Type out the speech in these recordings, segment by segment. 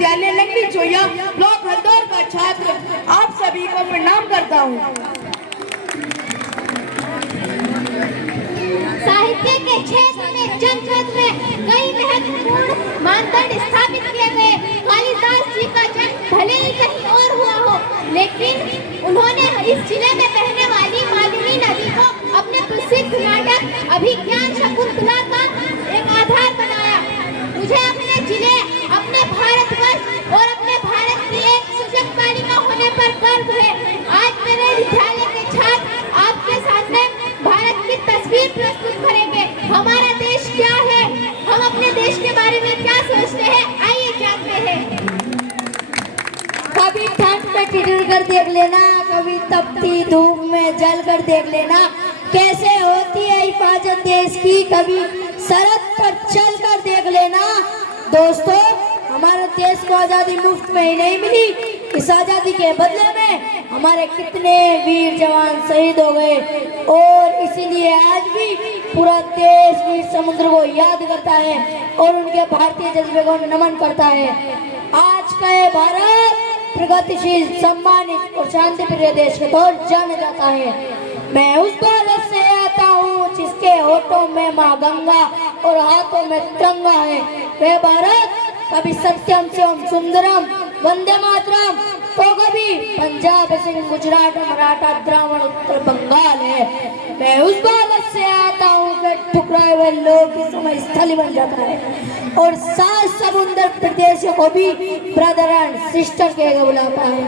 विद्यालय लंबी चोया ब्लॉक हल्दौर का छात्र आप सभी को प्रणाम करता हूँ। साहित्य के क्षेत्र में जनमत में कई महत्वपूर्ण मानदंड स्थापित किए गए। कालिदास जी का जन्म भले ही कहीं और हुआ हो, लेकिन उन्होंने इस जिले में बहने वाली मालिनी नदी को अपने प्रसिद्ध नाटक अभिज्ञान शकुंतला का एक आधार बनाया। मुझे अपने जिले, अपने भारतवर्ष और अपने भारत की एक सशक्त बालिका होने पर गर्व है। आज मेरे विद्यालय के छात्र आपके सामने भारत की तस्वीर प्रस्तुत करेंगे। हमारा देश क्या है, हम अपने देश के बारे में क्या सोचते हैं, आइए जानते हैं। कभी ठंड में ठिठुर कर देख लेना, कभी तपती धूप में जल कर देख लेना, कैसे होती है हिफाजत देश की, कभी सरहद पर चल कर देख लेना। दोस्तों, हमारे देश को आज़ादी मुफ्त में ही नहीं मिली, इस आज़ादी के बदले में हमारे कितने वीर जवान शहीद हो गए और इसीलिए आज भी पूरा देश वीर समुद्र को याद करता है और उनके भारतीय जज्बे को नमन करता है। आज का ये भारत प्रगतिशील, सम्मानित और शांति प्रिय देश के तौर जाना जाता है। मैं उस भारत से आता हूँ जिसके होठों में माँ गंगा और हाथों में तिरंगा है। वह भारत कभी सत्यम शिवम सुंदरम वंदे मातरम तो कभी पंजाब, सिंध, गुजरात, मराठा, द्राविड़, उत्तर बंगाल है। मैं उस भारत से आता हूँ कि ठुकराए हुए लोग की समय स्थली बन जाता है और सात समुद्र प्रदेशों को भी ब्रदर एंड सिस्टर कह के बुलाता है।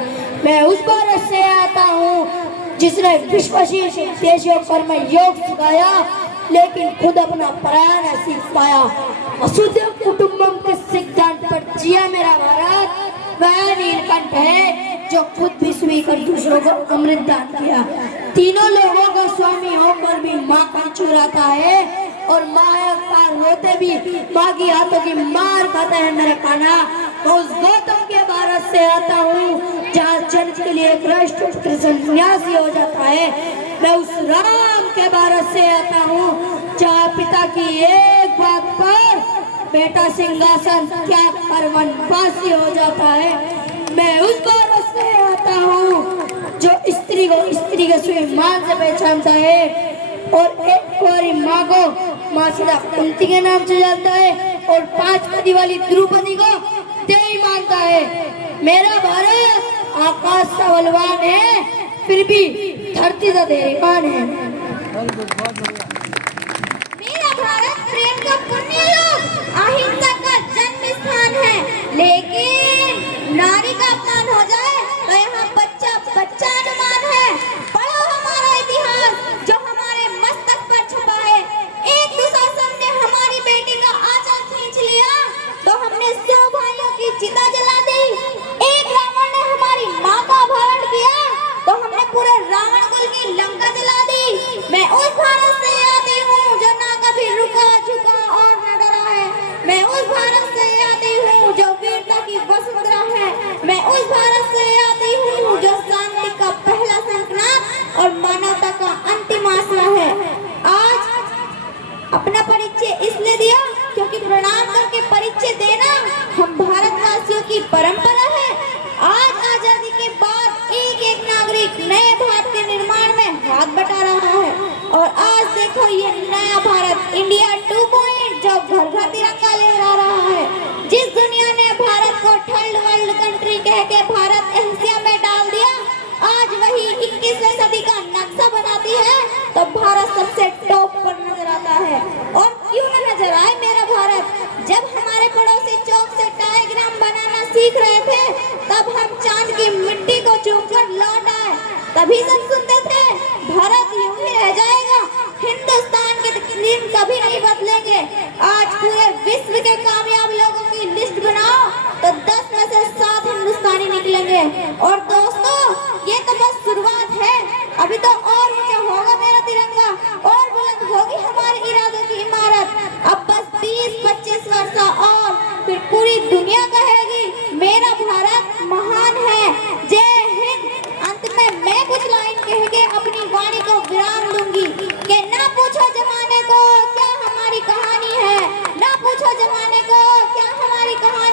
मैं उस भारत से आता हूँ जिसने विश्वशीर्ष देशों पर में योग सिखाया, लेकिन खुद अपना पराया न सीख पाया। वसुधैव कुटुंबकम के सिद्धांत पर जिया मेरा भारत वह नीलकंठ है जो खुद भी स्वीकार दूसरों को अमृत दान किया। तीनों लोगों को स्वामी होकर भी माँ का चुराता है और माँ पार होते भी माँ की हाथों की मार खाता है मेरा खाना। तो उस गौतम के भारत से आता हूँ जहाँ जन्म के लिए एक राष्ट्र सन्यासी हो जाता है। मैं उस राम के भारत से आता हूँ जहाँ पिता की एक बात पर बेटा सिंहासन त्याग कर वनवासी हो जाता है। मैं उस भारत से आता हूँ जो स्त्री को स्त्री के स्वाभिमान से पहचानता है और एक कुंवारी माँ को माँ सीता कुंती के नाम से जानता है और 5 पदी वाली द्रौपदी को देवी मानता है। मेरा भारत आकाश सा बलवान है, फिर भी धरती सा धैर्यवान है। मेरा भारत प्रेम का पुण्य लोक, अहिंसा का जन्म स्थान है, लेकिन नारी का अपमान हो जाए तो यहाँ बच्चा बच्चा अनुमान है। पढ़ो हमारा इतिहास जो हमारे मस्तक पर छपा है। एक दुशासन ने हमारी बेटी का आंचल खींच लिया तो हमने 100 भाइयों की चिता जला दी। एक रावण ने हमारी माँ का अपहरण किया तो हमने पूरे रावण कुल की लंका जला दी। मैं उस भारत से आती हूँ जो ना कभी रुका झुका और न डरा है। मैं उस भारत से आती हूँ जो वीरता की वसुंधरा है। मैं उस भारत से आती हूँ जो शांति का पहला संकल्प और मानवता का अंतिम आसरा है। आज अपना परिचय इसलिए दिया क्योंकि प्रणाम करके परिचय देना हम भारतवासियों की परंपरा है। आज आजादी के बाद एक एक नागरिक नए भारत के निर्माण में हाथ बटा रहा है और आज देखो ये नया भारत इंडिया 2.0 जो घर घर तिरंगा लहरा रहा है। जिस दुनिया ने भारत को थर्ड वर्ल्ड कंट्री कह के भारत एशिया में डाल दिया, आज वही 21वीं सदी का नक्शा बनाती है तो भारत सबसे टॉप पर नजर आता है। और क्यों न नजर आए मेरा भारत। जब हमारे पड़ोसी चौक से डायग्राम बनाना सीख रहे थे तब हम चांद की मिट्टी को चूमकर लौट आए। तभी सब सुनते थे भारत यूं ही रह जाएगा, हिंदुस्तान के दिन कभी नहीं बदलेंगे। आज पूरे विश्व के कामयाब लोगों की लिस्ट बनाओ तो 10 में से 7 हिंदुस्तानी निकलेंगे। और दोस्तों, ये तो बस शुरुआत है, अभी तो और ऊंचा होगा मेरा तिरंगा और बुलंद होगी हमारे इरादों की इमारत। अब बस 20-25 वर्ष और फिर पूरी दुनिया कहेगी मेरा भारत महान है। जय हिंद। अंत में मैं कुछ लाइन कह के अपनी वाणी को विराम दूंगी कि ना पूछो जमाने को क्या हमारी कहानी है, ना पूछो जमाने को क्या हमारी कहानी